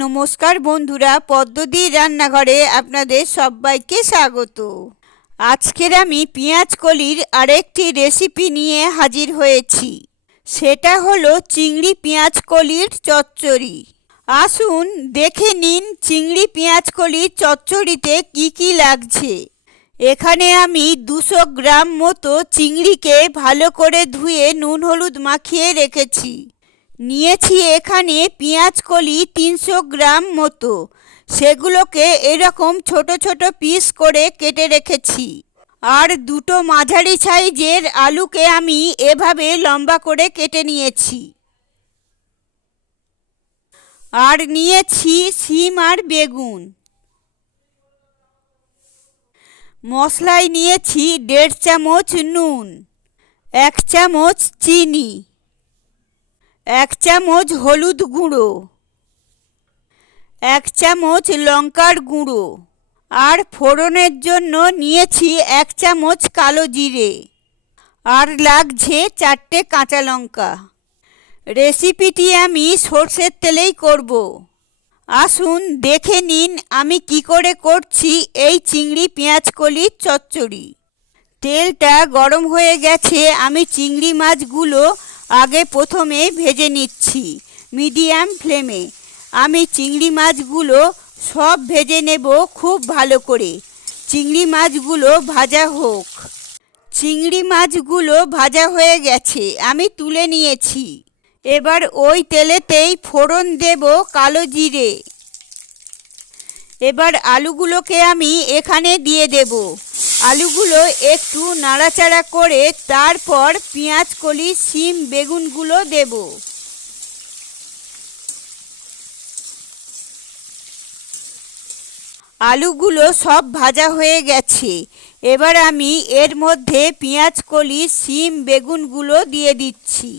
নমস্কার বন্ধুরা, পদ্মদির রান্নাঘরে আপনাদের সবাইকে স্বাগত। আজকের আমি পেঁয়াজকলির আরেকটি রেসিপি নিয়ে হাজির হয়েছি। সেটা হলো চিংড়ি পেঁয়াজকলির চচ্চড়ি। আসুন দেখে নিন চিংড়ি পেঁয়াজকলির চচ্চড়িতে কি কি লাগছে। এখানে আমি 200 গ্রাম মতো চিংড়িকে ভালো করে ধুয়ে নুন হলুদ মাখিয়ে রেখেছি। নিয়েছি এখানে পেঁয়াজকলি 300 গ্রাম মতো, সেগুলোকে এরকম ছোট ছোট পিস করে কেটে রেখেছি। আর দুটো মাঝারি সাইজের আলুকে আমি এভাবে লম্বা করে কেটে নিয়েছি। আর নিয়েছি শিম আর বেগুন। মশলায় নিয়েছি 1.5 চামচ নুন, 1 চামচ চিনি, 1 চামচ হলুদ গুঁড়ো, 1 চামচ লঙ্কার গুঁড়ো। আর ফোড়নের জন্য নিয়েছি 1 চামচ কালো জিরে। আর লাগছে 4টে কাঁচা লঙ্কা। রেসিপিটি আমি সরষের তেলেই করব। আসুন দেখে নিন আমি কি করে করছি এই চিংড়ি পেঁয়াজকলির চচ্চড়ি। তেলটা গরম হয়ে গেছে। আমি চিংড়ি মাছগুলো আগে প্রথমে ভেজে নিচ্ছি মিডিয়াম ফ্লেমে। আমি চিংড়ি মাছগুলো সব ভেজে নেব খুব ভালো করে। চিংড়ি মাছগুলো ভাজা হোক। চিংড়ি মাছগুলো ভাজা হয়ে গেছে, আমি তুলে নিয়েছি। এবার ওই তেলেতেই ফোড়ন দেব কালো জিরে। এবার আলুগুলোকে আমি এখানে দিয়ে দেব। আলুগুলো একটু নাড়াচাড়া করে তারপর পেঁয়াজকলি শিম বেগুনগুলো দেব। আলুগুলো সব ভাজা হয়ে গেছে। এবার আমি এর মধ্যে পেঁয়াজকলি শিম বেগুনগুলো দিয়ে দিচ্ছি।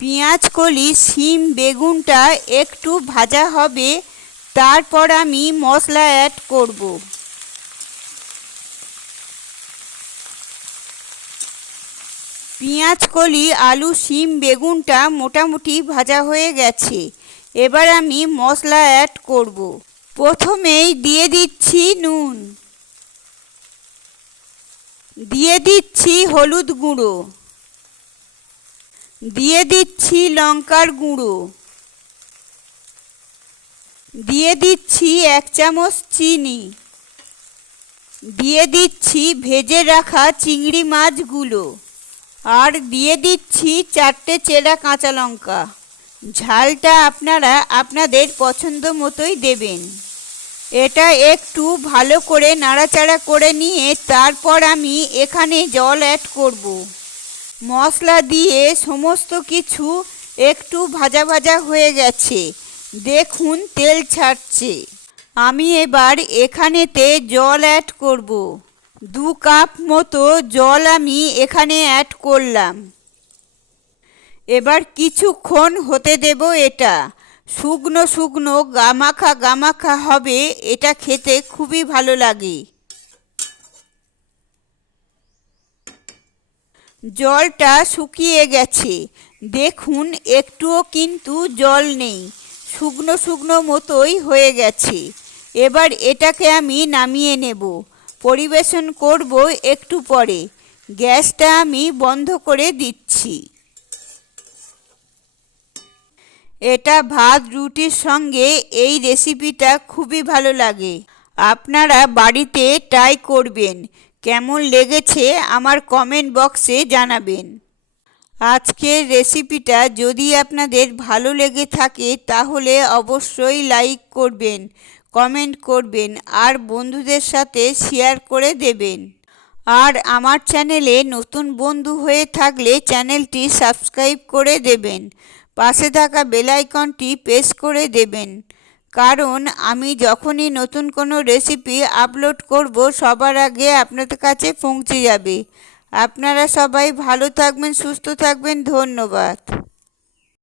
পেঁয়াজকলি শিম বেগুনটা একটু ভাজা হবে, তারপর আমি মশলা অ্যাড করব। পেঁয়াজকলি আলু শিম বেগুনটা মোটামুটি ভাজা হয়ে গেছে। এবার আমি মশলা অ্যাড করব। প্রথমেই দিয়ে দিচ্ছি নুন, দিয়ে দিচ্ছি হলুদ গুঁড়ো, দিয়ে দিচ্ছি লঙ্কার গুঁড়ো, দিয়ে দিচ্ছি 1 চামচ চিনি, দিয়ে দিচ্ছি ভেজে রাখা চিংড়ি মাছগুলো, আর দিয়ে দিচ্ছি 4টে চেরা কাঁচা লঙ্কা। ঝালটা আপনারা আপনাদের পছন্দ মতোই দেবেন। এটা একটু ভালো করে নাড়াচাড়া করে নিয়ে তারপর আমি এখানে জল অ্যাড করব। মশলা দিয়ে সমস্ত কিছু একটু ভাজা ভাজা হয়ে গেছে, দেখুন তেল ছাড়ছে। আমি এবার এখানেতে জল অ্যাড করব। 2 কাপ মতো জল আমি এখানে অ্যাড করলাম। এবার কিছুক্ষণ হতে দেব। এটা শুকনো শুকনো গামাখা গামাখা হবে, এটা খেতে খুবই ভালো লাগে। জলটা শুকিয়ে গেছে, দেখুন একটুও কিন্তু জল নেই, শুকনো শুকনো মতোই হয়ে গেছে। এবার এটাকে আমি নামিয়ে নেব। পরিবেশন করব একটু পরে। গ্যাসটা আমি বন্ধ করে দিচ্ছি। এটা ভাত রুটির সঙ্গে এই রেসিপিটা খুবই ভালো লাগে। আপনারা বাড়িতে ট্রাই করবেন। কেমন লেগেছে আমার কমেন্ট বক্সে জানাবেন। আজকের রেসিপিটা যদি আপনাদের ভালো লেগে থাকে তাহলে অবশ্যই লাইক করবেন, কমেন্ট করবেন আর বন্ধুদের সাথে শেয়ার করে দেবেন। আর আমার চ্যানেলে নতুন বন্ধু হয়ে থাকলে চ্যানেলটি সাবস্ক্রাইব করে দেবেন। পাশে থাকা বেল আইকনটি প্রেস করে দেবেন, কারণ আমি যখনই নতুন কোনো রেসিপি আপলোড করব সবার আগে আপনাদের কাছে পৌঁছে যাবে। আপনারা সবাই ভালো থাকবেন, সুস্থ থাকবেন। ধন্যবাদ।